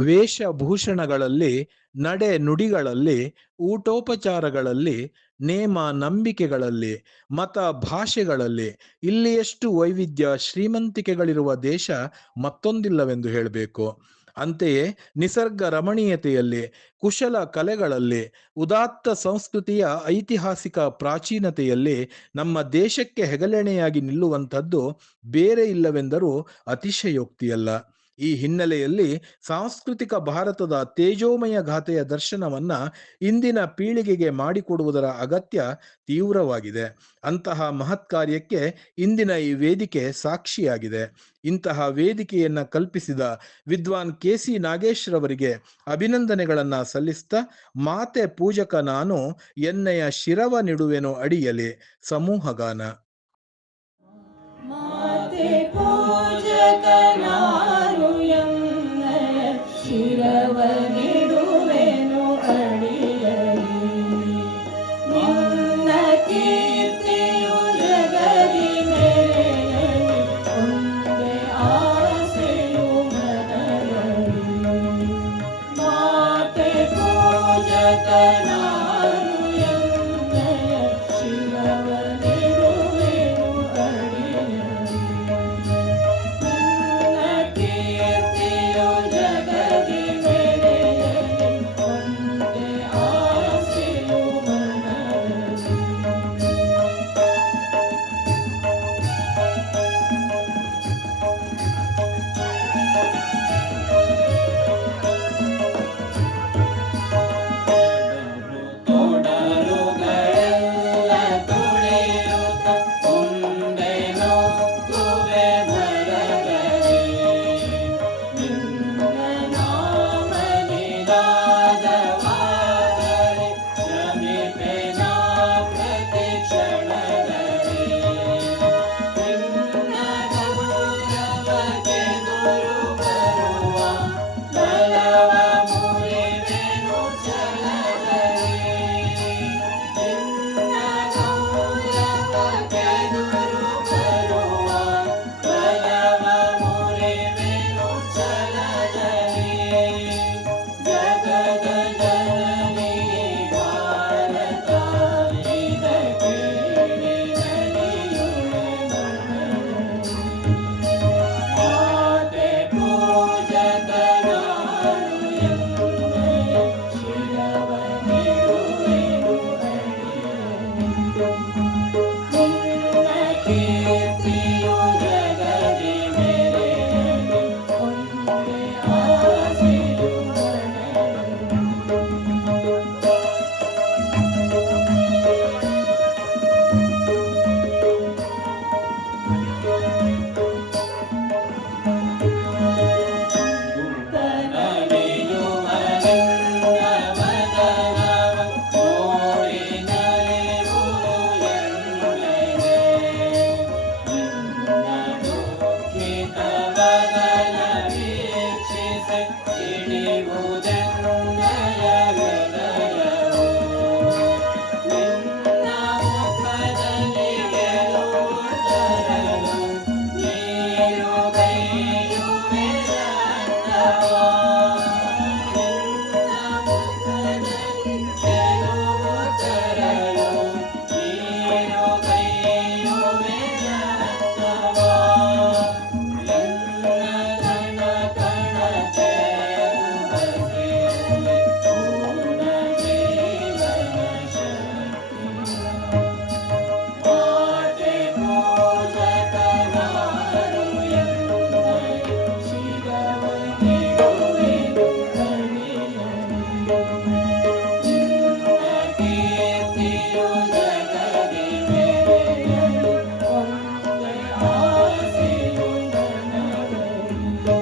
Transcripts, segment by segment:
ವೇಷಭೂಷಣಗಳಲ್ಲಿ, ನಡೆ ನುಡಿಗಳಲ್ಲಿ, ಊಟೋಪಚಾರಗಳಲ್ಲಿ, ನೇಮ ನಂಬಿಕೆಗಳಲ್ಲಿ, ಮತ ಭಾಷೆಗಳಲ್ಲಿ ಇಲ್ಲಿಯಷ್ಟು ವೈವಿಧ್ಯ ಶ್ರೀಮಂತಿಕೆಗಳಿರುವ ದೇಶ ಮತ್ತೊಂದಿಲ್ಲವೆಂದು ಹೇಳಬೇಕು. ಅಂತೆಯೇ ನಿಸರ್ಗ ರಮಣೀಯತೆಯಲ್ಲಿ, ಕುಶಲ ಕಲೆಗಳಲ್ಲಿ, ಉದಾತ್ತ ಸಂಸ್ಕೃತಿಯ ಐತಿಹಾಸಿಕ ಪ್ರಾಚೀನತೆಯಲ್ಲಿ ನಮ್ಮ ದೇಶಕ್ಕೆ ಹೆಗಲೆಣೆಯಾಗಿ ನಿಲ್ಲುವಂಥದ್ದು ಬೇರೆ ಇಲ್ಲವೆಂದರೂ ಅತಿಶಯೋಕ್ತಿಯಲ್ಲ. ಈ ಹಿನ್ನೆಲೆಯಲ್ಲಿ ಸಾಂಸ್ಕೃತಿಕ ಭಾರತದ ತೇಜೋಮಯ ಗಾಥೆಯ ದರ್ಶನವನ್ನ ಇಂದಿನ ಪೀಳಿಗೆಗೆ ಮಾಡಿಕೊಡುವುದರ ಅಗತ್ಯ ತೀವ್ರವಾಗಿದೆ. ಅಂತಹ ಮಹತ್ ಕಾರ್ಯಕ್ಕೆ ಇಂದಿನ ಈ ವೇದಿಕೆ ಸಾಕ್ಷಿಯಾಗಿದೆ. ಇಂತಹ ವೇದಿಕೆಯನ್ನ ಕಲ್ಪಿಸಿದ ವಿದ್ವಾನ್ ಕೆ.ಸಿ. ನಾಗೇಶ್ ರವರಿಗೆ ಅಭಿನಂದನೆಗಳನ್ನ ಸಲ್ಲಿಸ್ತಾ, ಮಾತೆ ಪೂಜಕ ನಾನು ಎನ್ನೆಯ ಶಿರವ ನಿಡುವೆನು ಅಡಿಯಲಿ. ಸಮೂಹಗಾನ. ಮಾತೆ ಪೂಜಕ ನಾನು ಎನ್ನೆಯ ಶಿರವ ನಿಡುವೆನು ಅಡಿಯಲಿ. ನಿನ್ನ ಕೀರ್ತಿಯು ಜಗದಿ ಮೆರೆಯಲಿ, ಒಂದೇ ಆಸೆಯು ಮನದಲ್ಲಿ. ಮಾತೆ ಪೂಜಕ ನಾನು ಎನ್ನೆಯ ಶಿರವ ನಿಡುವೆನು ಅಡಿಯಲಿ. ನಿನ್ನ ಕೀರ್ತಿಯು ಜಗದಿ ಮೆರೆಯಲಿ, ಒಂದೇ ಆಸೆಯು ಮನದಲ್ಲಿ. ತೊಡರುಗಳೆಲ್ಲ ತುಳಿಯುತ್ತ ಮುಂದೆ ನುಗ್ಗುವೆ ಭರದಲ್ಲಿ. ನಿನ್ನ ನಾಮ ನಿನಾದವಾಗಲಿ, ಶ್ರಮಿಪೆನ ಪ್ರತಿ ಕ್ಷಣದಲ್ಲಿ. ನಿನ್ನ ಗೌರವಕ್ಕೆದುರು ಬರುವ ಬಲವ ಮುರಿವೆನು ಛಲದಲ್ಲಿ. ನಿನ್ನ ಗೌರವಕ್ಕೆದುರು ಬರುವ ಬಲವ ಮುರಿವೆನು ಛಲದಲ್ಲಿ. ಜಗದ ಜನನಿ ಭಾರತ ಇದ ಕೇಳಿ ನಲಿಯುವೆ ಮನದಲ್ಲಿ. ಮಾತೆ ಪೂಜಕ ನಾನು ಎನ್ನೆಯ ಶಿರವ ನಿಡುವೆನು ಅಡಿಯಲಿ. ನಿನ್ನ ಕೀರ್ತಿಯು ಜಗದಿ ಮೆರೆಯಲಿ, ಒಂದೇ ಆಸೆಯು ಮನದಲ್ಲಿ. ತನಲಿಯುವ ನಿನ್ನ ವದನವ ನೋಡಿ ನಲಿಯುವುದು ಎನ್ನೆದೆ. ನಿನ್ನ ದುಃಖಿತ ವದನ ವೀಕ್ಷಿಸಿ ತಿಳಿಯುವುದೆನ್ನಯ ಹೃದಯವು. ನಿನ್ನ ಮುಖದಲ್ಲಿ ಗೆಲುವು ತರಲು ನೀರುಗೈಯುವೆ ರತ್ನವ. ನಿನ್ನ ಮುಖದಲ್ಲಿ ಗೆಲುವು ತರಲು ನೀರುಗೈಯುವೆ ರತ್ನವ. ನಿನ್ನ ಕಣ ಕಣ ತೇರು ಬಸಿಯಲಿ ಪೂರ್ಣ ಜೀವನ ಶಕ್ತಿಯ. ಮಾತೆ ಪೂಜಕ ನಾನು ಎನ್ನೆಯ ಶಿರವ ನಿಡುವೆನು ಅಡಿಯಲಿ. ನಿನ್ನ ಕೀರ್ತಿಯು ಜಗದಿ ಮೆರೆಯಲಿ, ಒಂದೇ ಆಸೆಯು ಮನದಲ್ಲಿ.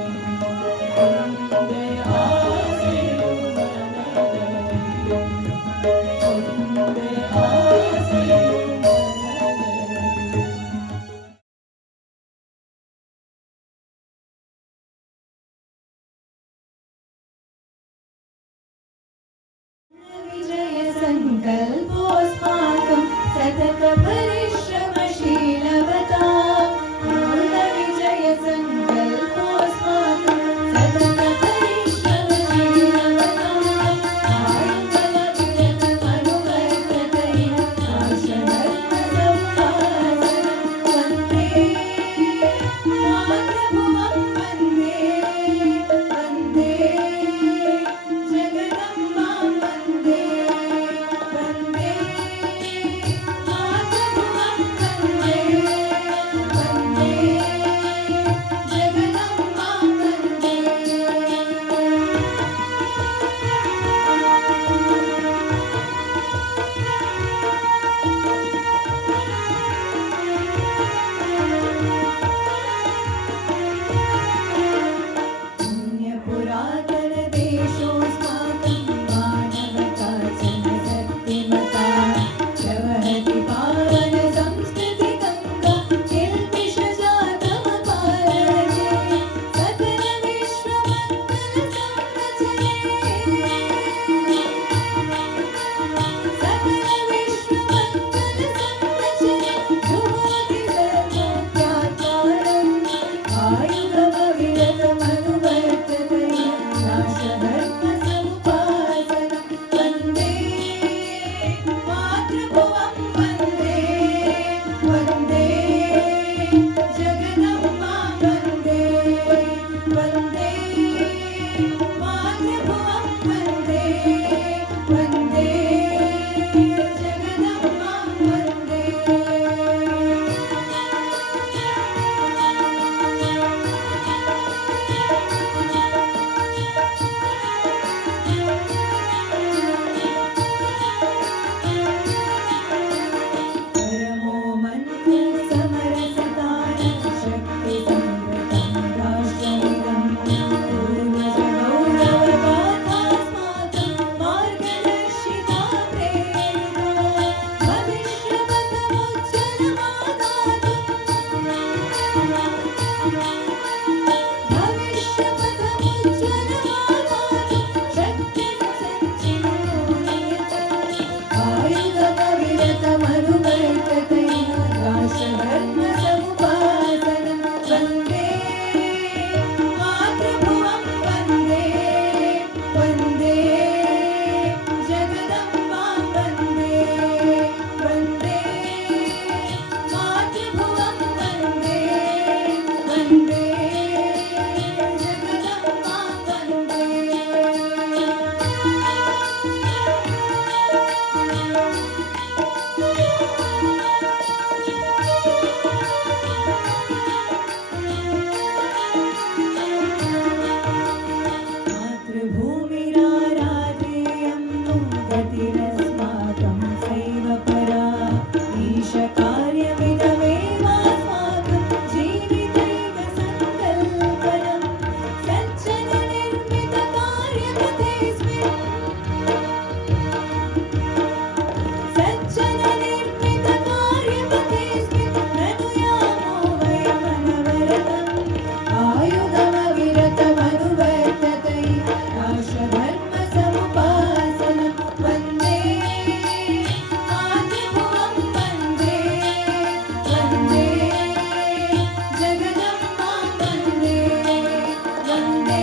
ಒಂದೇ ಆಸೆಯು ಮನದಲ್ಲಿ. ಒಂದೇ ಆಸೆಯು ಮನದಲ್ಲಿ. विजय संकल्पोऽस्माकं सतत परिश्रमशीलवतां। पूर्ण विजय संकल्पोऽस्माकं सतत परिश्रम मातृभुवं वन्दे वन्दे जगदम्बां वन्दे परमो मन्त्रं समरसतारं शक्तिसंवृतं राष्ट्रमिदं पूर्वजगौरवगाथास्माकं मार्गदर्शिता प्रेरिता भविष्यपथमुज्ज्वलमादातुं शक्तिसञ्चिनोऽयतु आयुधकविरतमनुवर्ततैः राष्ट्रधर्मसमुपासनं वन्दे मातृभुवं वन्दे वन्दे जगदम्बां वन्दे वन्दे मातृभुवं वन्दे वन्दे जगदम्बां वन्दे मातृभूमिराराधेयं गतिरस्माकं सैव परा ईशकार्यमिदमेवास्माकं जीवितैक सङ्कल्पनं सज्जननिर्मितकार्यपथेऽस्मिन् ननुयामो वयमनवरतम् आयुधमविरतमनुवर्ततै राष्ट्रधर्मसमुपासनं वन्दे मातृभुवं वन्दे वन्दे जगदम्बां वन्दे वन्दे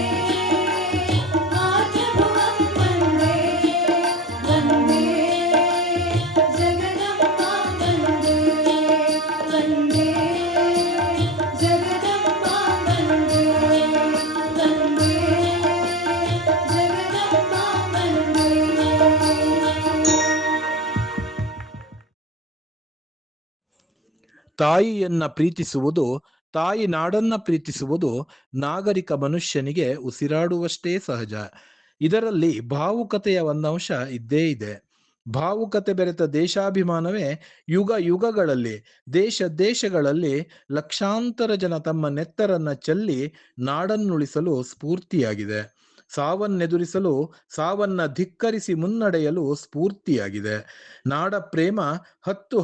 मातृभुवं वन्दे वन्दे जगदम्बां वन्दे वन्दे जगदम्बां वन्दे वन्दे जगदम्बां वन्दे ತಾಯಿಯನ್ನ ಪ್ರೀತಿಸುವುದು, ತಾಯಿ ನಾಡನ್ನ ಪ್ರೀತಿಸುವುದು ನಾಗರಿಕ ಮನುಷ್ಯನಿಗೆ ಉಸಿರಾಡುವಷ್ಟೇ ಸಹಜ. ಇದರಲ್ಲಿ ಭಾವುಕತೆಯ ಒಂದಂಶ ಇದ್ದೇ ಇದೆ. ಭಾವುಕತೆ ಬೆರೆತ ದೇಶಾಭಿಮಾನವೇ ಯುಗ ಯುಗಗಳಲ್ಲಿ ದೇಶಗಳಲ್ಲಿ ಲಕ್ಷಾಂತರ ಜನ ತಮ್ಮ ನೆತ್ತರನ್ನ ಚೆಲ್ಲಿ ನಾಡನ್ನುಳಿಸಲು ಸ್ಫೂರ್ತಿಯಾಗಿದೆ. ಸಾವನ್ನೆದುರಿಸಲು, ಸಾವನ್ನ ಧಿಕ್ಕರಿಸಿ ಮುನ್ನಡೆಯಲು ಸ್ಫೂರ್ತಿಯಾಗಿದೆ. ನಾಡ ಪ್ರೇಮ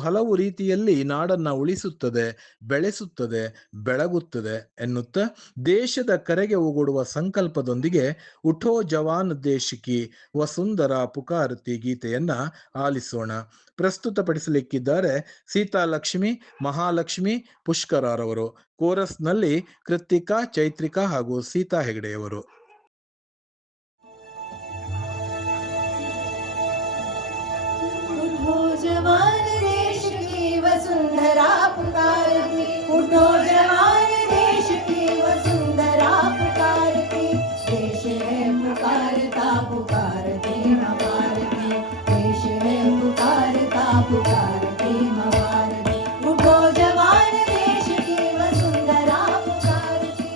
ಹಲವು ರೀತಿಯಲ್ಲಿ ನಾಡನ್ನ ಉಳಿಸುತ್ತದೆ, ಬೆಳೆಸುತ್ತದೆ, ಬೆಳಗುತ್ತದೆ ಎನ್ನುತ್ತಾ ದೇಶದ ಕರೆಗೆ ಓಗೊಡುವ ಸಂಕಲ್ಪದೊಂದಿಗೆ ಉಠೋ ಜವಾನ್ ದೇಶಕಿ ವಸುಂಧರ ಪುಕಾರತಿ ಗೀತೆಯನ್ನ ಆಲಿಸೋಣ. ಪ್ರಸ್ತುತಪಡಿಸಲಿಕ್ಕಿದ್ದಾರೆ ಸೀತಾಲಕ್ಷ್ಮಿ, ಮಹಾಲಕ್ಷ್ಮಿ ಪುಷ್ಕರರವರು. ಕೋರಸ್ನಲ್ಲಿ ಕೃತ್ತಿಕಾ, ಚೈತ್ರಿಕಾ ಹಾಗೂ ಸೀತಾ ಹೆಗಡೆಯವರು. उठो जवान देश की वसुंधरा पुकारती उठो जवान देश की वसुंधरा पुकारती देश है पुकारता पुकारती माँ भारती देश है पुकारता पुकारती माँ भारती उठो जवान देश की वसुंधरा पुकारती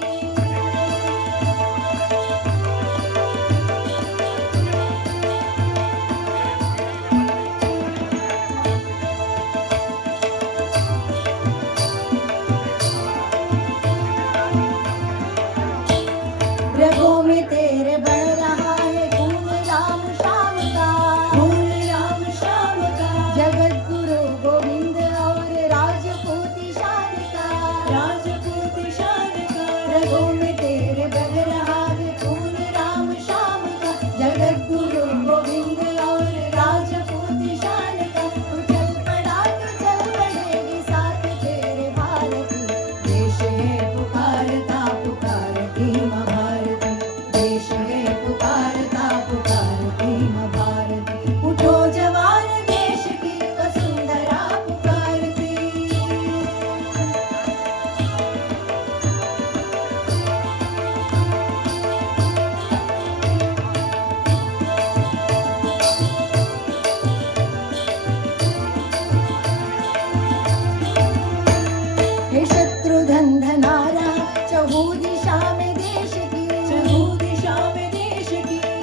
रगों में तेरे बढ़ रहा है खून राम श्याम का खून राम श्याम का जगत गुरु गोविंद और राजपूती शान का रगों में तेरे बढ़ रहा है खून राम श्याम का जगत गुरु गोविंद और राजपूती शान का तू चल पड़ा तो चल पड़ेगी साथ तेरे भारती देश है पुकारता पुकारती माँ भारती देश है पुकारता पुकारती माँ भारती उठो जवान देश की वसुंधरा पुकारती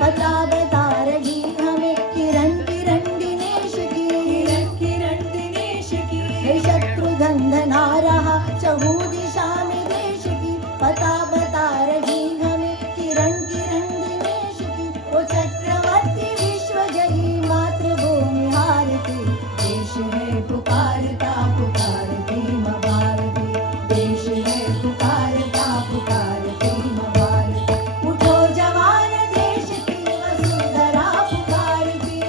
बता बता रही हमें किरण किरण दिनेश की, किरण किरण दिनेश की। हे शत्रुघ्न धना रहा चहु दिशा में देश की, बता बता रही हमें किरण किरण दिनेश की। वो चक्रवर्ती विश्वजयी मातृभूमि हारती, देश है पुकारता पुकारती माँ भारती, देश है पुकारता पुकारती माँ भारती। उठो जवान देश की वसुंधरा पुकारती।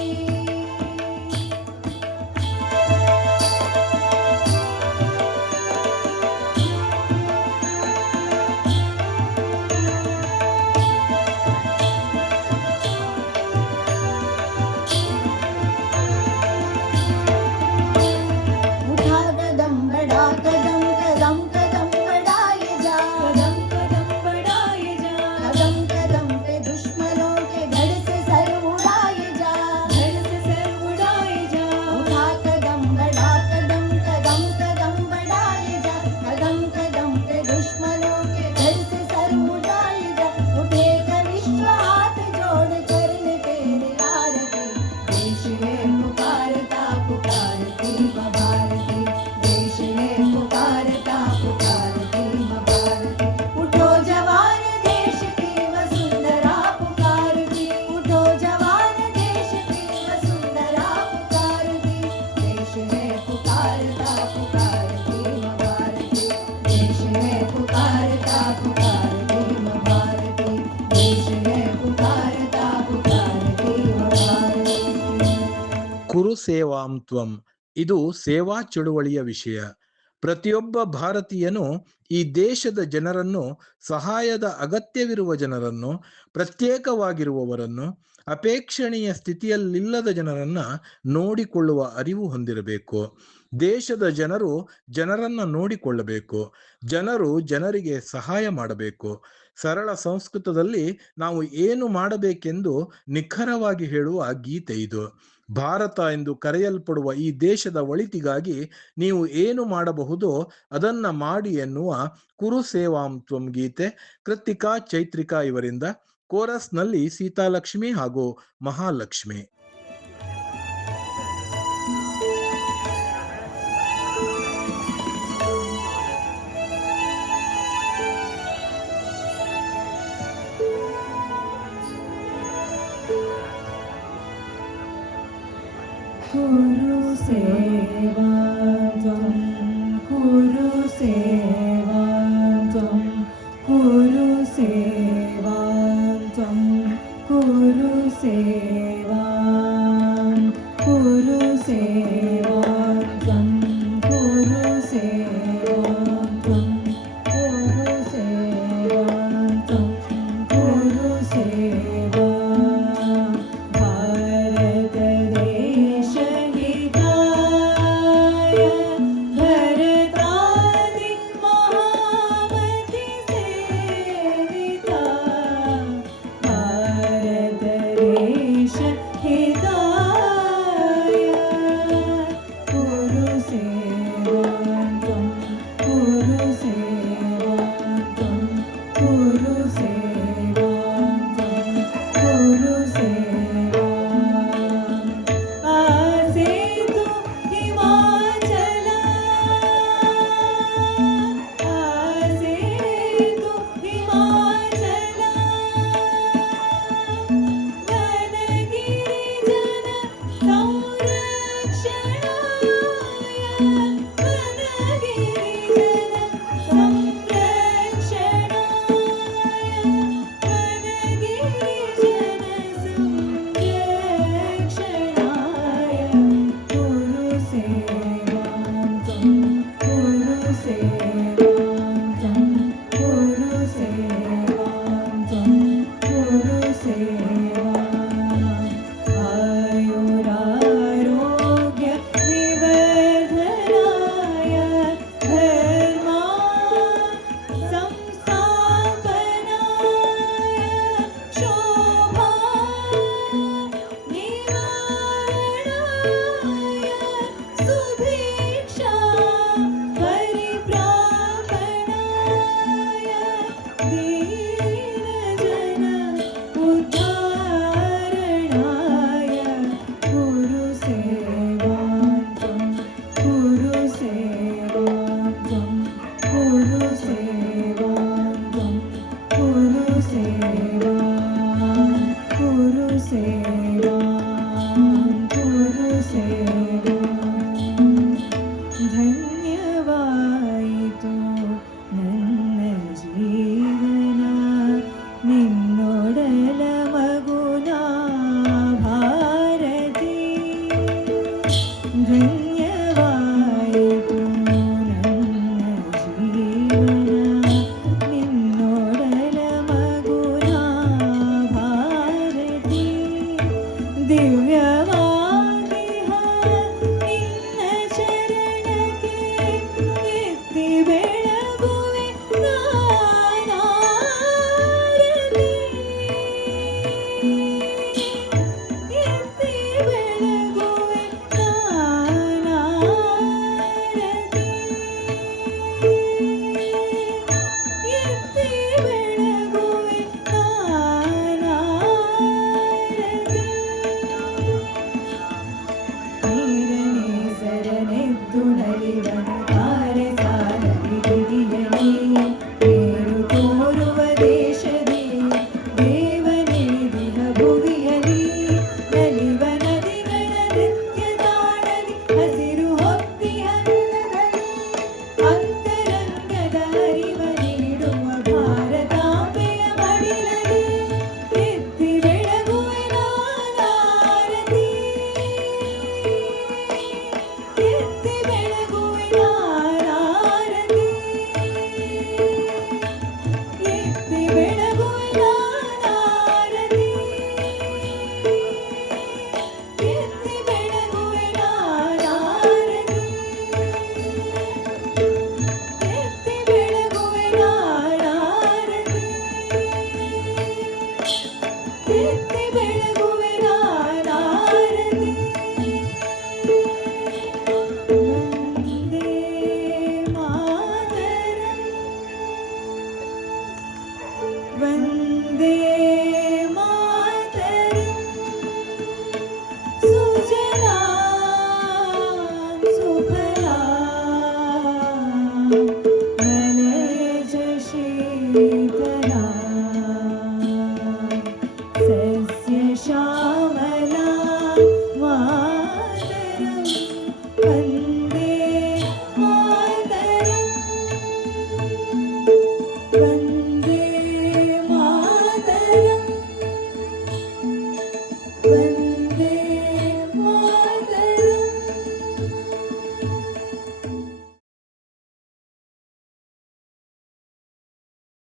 उठा कदम बढ़ा कदम कदम कदम बढ़ाए जा, कदम कदम बढ़ाए जा, कदम कदम पे दुश्मनों के धड़ से सर उड़ाए जा। धड़ से सर उड़ाए जा। उठा कदम बढ़ा कदम कदम कदम बढ़ाए जा, कदम कदम पे दुश्मनों के धड़ से सर उड़ाए जा। उठे कनिष्ठ हाथ जोड़ चरण तेरे आरती, देश है पुकारता पुकारती माँ भारती, देश है पुकारता पुकारती माँ भारती। उठो जवान देश की वसुंधरा पुकारती, उठो जवान देश की वसुंधरा पुकारती, देश है पुकारता पुकारती माँ भारती, देश है पुकारता पुकारती माँ भारती, देश है पुकारता पुकारती माँ भारती। ಕುರು ಸೇವಾಂ ತ್ವಂ ಇದು ಸೇವಾ ಚಳುವಳಿಯ ವಿಷಯ. ಪ್ರತಿಯೊಬ್ಬ ಭಾರತೀಯನು ಈ ದೇಶದ ಜನರನ್ನು, ಸಹಾಯದ ಅಗತ್ಯವಿರುವ ಜನರನ್ನು, ಪ್ರತ್ಯೇಕವಾಗಿರುವವರನ್ನು, ಅಪೇಕ್ಷಣೀಯ ಸ್ಥಿತಿಯಲ್ಲಿಲ್ಲದ ಜನರನ್ನ ನೋಡಿಕೊಳ್ಳುವ ಅರಿವು ಹೊಂದಿರಬೇಕು. ದೇಶದ ಜನರು ಜನರನ್ನ ನೋಡಿಕೊಳ್ಳಬೇಕು. ಜನರು ಜನರಿಗೆ ಸಹಾಯ ಮಾಡಬೇಕು. ಸರಳ ಸಂಸ್ಕೃತದಲ್ಲಿ ನಾವು ಏನು ಮಾಡಬೇಕೆಂದು ನಿಖರವಾಗಿ ಹೇಳುವ ಗೀತೆ ಇದು. ಭಾರತ ಎಂದು ಕರೆಯಲ್ಪಡುವ ಈ ದೇಶದ ಒಳಿತಿಗಾಗಿ ನೀವು ಏನು ಮಾಡಬಹುದೋ ಅದನ್ನ ಮಾಡಿ ಎನ್ನುವ ಕುರು ಸೇವಾಂ ತ್ವಂ ಗೀತೆ ಕೃತ್ತಿಕಾ ಚೈತ್ರಿಕಾ ಇವರಿಂದ. ಕೋರಸ್ನಲ್ಲಿ ಸೀತಾಲಕ್ಷ್ಮಿ ಹಾಗೂ ಮಹಾಲಕ್ಷ್ಮಿ. कुरु सेवा त्वं, कुरु सेवा त्वं, कुरु सेवा त्वं, कुरु सेवा, कुरु सेवा त्वं, कुरु सेवा त्वं, कुरु सेवा त्वं, कुरु सेवा। भारत देश हिताय भरतादि महामति सेविता, भारत देश हिताय कुरु सेवा त्वं, कुरु सेवा त्वं, कुरु सेवा त्वं, कुरु सेवा। आसे तु हिमाचला, आसे तु हिमाचला, वनगिरिजन संरक्षणाय, वनगिरिजन संरक्षणाय, वनगिरिजन संरक्षणाय कुरु सेवां त्वं, कुरु सेवां त्वं, कुरु सेवां त्वं, कुरु सेवा। आयुरारोग्य विवर्धनाय धर्मा संस्थापनाय शोभा निवारणाय सुभिक्षा परिप्रापणाय दीनजन उद्धाराय ಧನ್ಯವಾಯಿತು ನನ್ನ ಜೀವನ ನಿನ್ನೊಡಲ ಮಗುನ ಭಾರತಿ. ಧನ್ಯವಾಯಿತು ನನ್ನ ಜೀವನ ನಿನ್ನೊಡಲ ಮಗುನ ಭಾರತಿ. ದಿವ್ಯವಾಗಿಹ ನಿನ್ನ ಚರಣಕ್ಕೆ ಎತ್ತಿ ಬೆಳಗುವೆ ನಾನಾರತಿ. ಎತ್ತಿ ಬೆಳಗುವೆ ನಾನಾರತಿ. ಎತ್ತಿ ಬೆಳಗುವೆ ನಾನಾರತಿ. ನೀರನೇ ಸರನೆದ್ದು ನಲಿವನು ತಾರೆ ಸಾಲಲಿ ಗಿರಿಯಲಿ ನೀರು ತೋರುವ ದೇಶದಿ ದೇವನೇ ದಿನ ಭುವಿಯಲಿ ನಲಿವ ನದಿಗಳ ನೃತ್ಯ ತಾಣಲಿ ಹಸಿರು ಹೊತ್ತಿಯ ನೆಲದಲ್ಲಿ ಅಂತರಂಗದ ಅರಿವ ನೀಡುವ ಭಾರತಾಂಬೆಯ ಮಡಿಲಲ್ಲಿ ಎತ್ತಿ ಬೆಳಗುವೆ ನಾನಾರತಿ. ಎತ್ತಿ ಬೆಳಗುವೆ ನಾನಾರತಿ. ಎತ್ತಿ ಬೆಳಗುವೆ ನಾನಾರತಿ. ಎತ್ತಿ ಬೆಳಗುವೆ ನಾನಾರತಿ. ಎತ್ತಿ ಬೆಳಗುವೆ ನಾನಾರತಿ. ಎತ್ತಿ ಬೆಳಗುವೆ ನಾನಾರತಿ. ವಂದೇ ಮಾತರಂ. ವಂದೇ